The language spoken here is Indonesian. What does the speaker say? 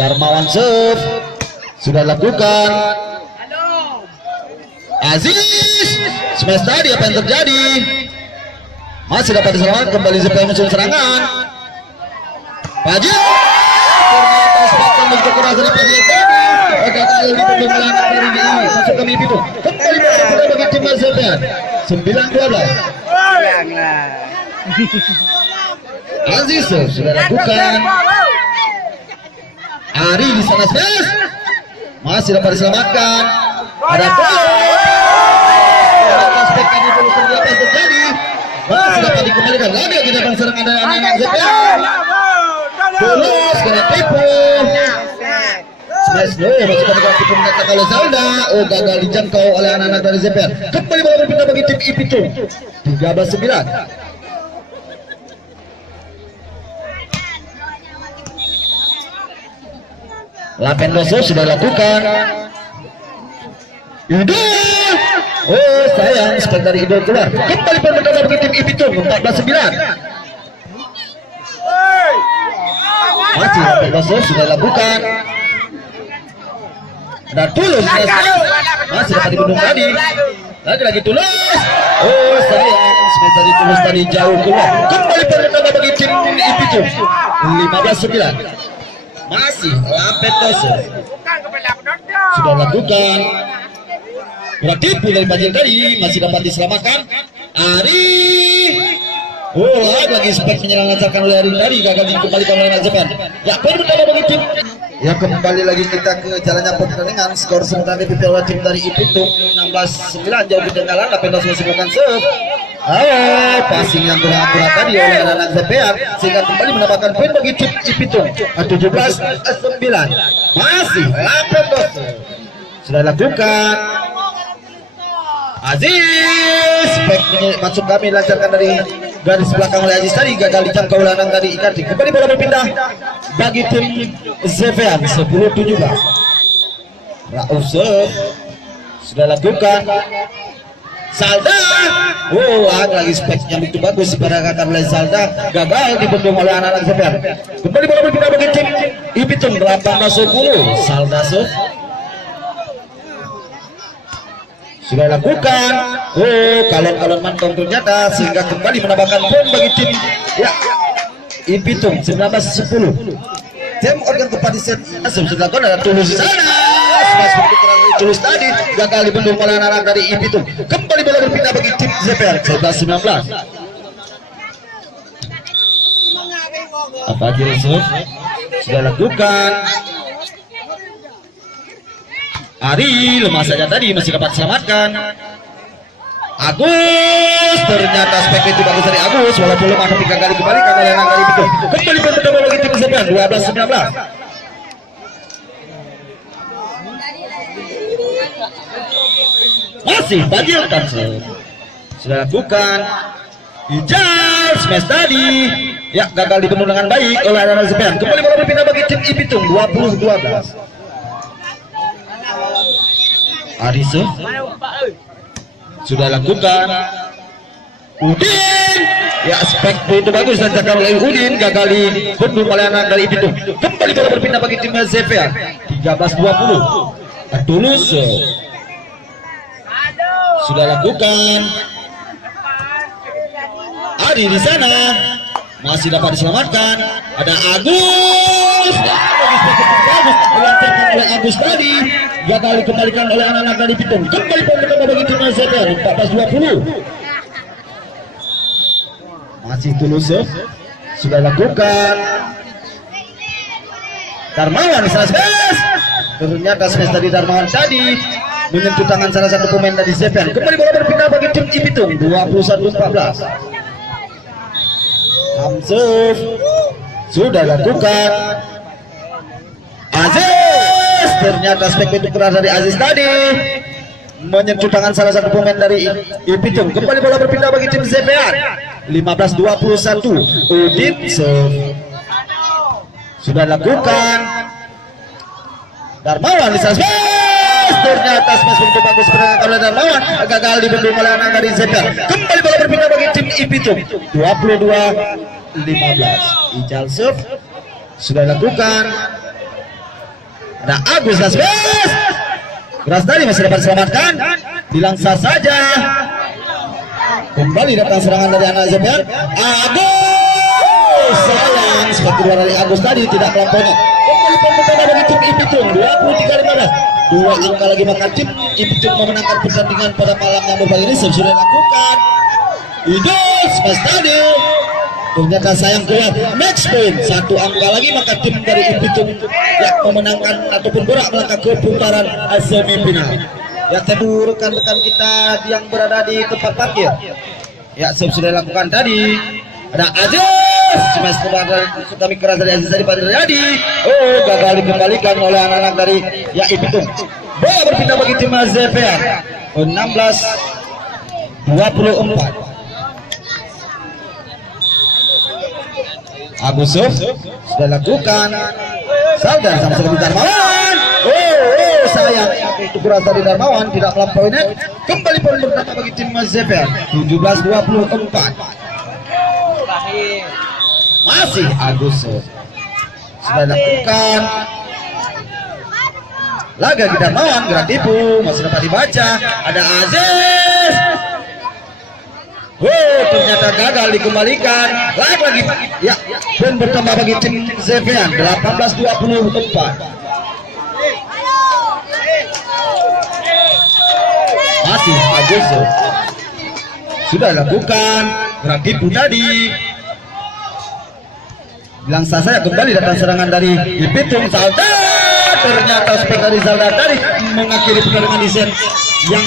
Darmawan serve sudah lakukan. Aziz smash tadi, apa yang terjadi? Masih dapat diselamatkan, kembali Zepel muncul serangan. Pajit ternyata sepatkan untuk keras dari Pajit tadi. Agak kali di pembelaan dari ini masuk ke mimpi itu. Kembali bola bagi tim Zepel 9-12. Aziz sudah lakukan. Ari di sana smash masih dapat diselamatkan. Ada gol. Aspek ini belum terlihat yang terjadi. Masih dapat dikembalikan lagi ke depan serangan dari anak-anak Zepel. Tulus kena tipu. Smash low masih dapat tipu mengatakan oleh Zalda. Oh, gagal dijangkau oleh anak-anak dari Zepel. Kembali bola berpindah bagi tim Ipitung 13-9. Lapendoso sudah lakukan. Idol. Oh sayang, spek dari Idol keluar. Kembali berpindah bagi tim Ipitung 14-9. Masih Lapendoso sudah lakukan. Dan Tulus masih dapat dibendung tadi. Lagi Tulus. Oh sayang, spek dari Tulus tadi jauh keluar. Kembali berpindah bagi tim Ipitung 15-9. Masih Lapendoso sudah lakukan. Tipu dari Pajil tadi masih dapat diselamatkan. Ari. Oh, lagi spek menyerang lancarkan oleh Ari tadi, gagal dikembalikan oleh Zepel. Ya, poin pertama bagi tim. Ya, kembali lagi kita ke jalannya pertandingan. Skor sementara di tim dari Ipitung 16-9 jauh ketinggalan. Lapendoso masih melakukan serve. Passing yang kurang akurat tadi oleh anak Zepel sehingga kembali mendapatkan poin bagi tim Ipitung 17-9. Masih Lapendoso sudah lakukan. Aziz back masuk kami lancarkan dari garis belakang oleh Aziz tadi, gagal dijangkau oleh anak dari Ikardi. Kembali bola berpindah bagi tim Zevean 10-17. Rauf sudah lakukan. Salda, lagi speknya begitu bagus diperagakan oleh Salda, gagal dibendung oleh anak-anak Zevean. Kembali bola berpindah bagi tim Ipitung 18-10. Salda sudah lakukan. Kalon mantong ternyata sehingga kembali menambahkan poin bagi tim Ipitung 19-10. Tim organ kepada set sudah lakukan. Ada Tulus di sana. Tulus tadi gagal dibendung oleh anak-anak dari Ipitung. Kembali bola berpindah bagi tim Zepel 11-19. Apa Jirisuf sudah lakukan. Ari lemah saja tadi, masih dapat selamatkan. Agus ternyata spek itu bagus dari Agus walaupun lemah tapi gagal dikembalikan oleh anak dari Ipitung. Kembali bertemu bagi tim Zepel 12-19. Masih Bajil Tansu sudah lakukan. Hijau smash tadi, ya gagal dibendung dengan baik oleh anak Zepel. Kembali bola berpindah bagi tim Ipitung 20-12. Arisu sudah lakukan. Udin, ya spek itu bagus dan cakap oleh Udin, gagal dibendung oleh anak dari Ipitung. Kembali bola berpindah bagi tim Zepel 13-20. Tulus sudah lakukan. Adi di sana masih dapat diselamatkan. Ada Agus. Dilancarkan oleh Agus tadi, gagal dikembalikan oleh anak-anak dari Ipitung. Kembali pertama bagi tim Zepel 14-20. Masih Tulus sudah lakukan. Darmawan di sana smash. Ternyata smash dari Darmawan tadi menyentuh tangan salah satu pemain dari Zepel. Kembali bola berpindah bagi tim Ipitung 21-14. Hamzuf sudah lakukan. Aziz ternyata spek itu keras dari Aziz tadi menyentuh tangan salah satu pemain dari Ipitung. Kembali bola berpindah bagi tim Zepel 15-21. Udin sudah lakukan. Darmawan di sana ternyata smash begitu bagus berangkat oleh Darmawan, gagal dibendung oleh anak dari Zepel. Kembali bola berpindah bagi tim Ipitung 22-15. Ijal serve sudah lakukan. Ada Agus Lasbes. Keras tadi masih dapat diselamatkan. Dilangsa saja. Kembali datang serangan dari anak Zepian. Agus sayang seperti dua dari Agus tadi tidak melampaui. Kembali pertama bagi tim Ipitung 23-15. Dua angka lagi maka tim Ipitung memenangkan pertandingan pada malam yang berbeda ini sudah dilakukan. Idus Mas tadi ternyata sayang keluar. Match point satu angka lagi maka tim dari Ipitung yang memenangkan ataupun berak melangkah ke putaran semifinal. Ya tebu rekan-rekan kita yang berada di tempat parkir. Ya sudah dilakukan tadi. Ada Aziz, smash kami keras dari Aziz tadi pada terjadi. Oh, gagal dikembalikan oleh anak-anak dari ya Ipitung. Bola berpindah bagi tim Zepian. 16-24. Agusuf sudah lakukan. Saldan sama sekali Darmawan. Oh, sayang itu keras dari Darmawan tidak melampaui net. Kembali poin pertama bagi tim Zepian 17-24. Masih Agustus sudah lakukan laga kita Darmawan gerak tipu masih dapat dibaca. Ada Aziz. Ternyata gagal dikembalikan. Lagi ya, poin bertambah bagi tim Zepian 18-24. Masih Agustus sudah lakukan gerak tipu tadi. Langsa saya kembali datang serangan dari Ipitung. Salda ternyata spek dari Salda tadi mengakhiri pertandingan di set yang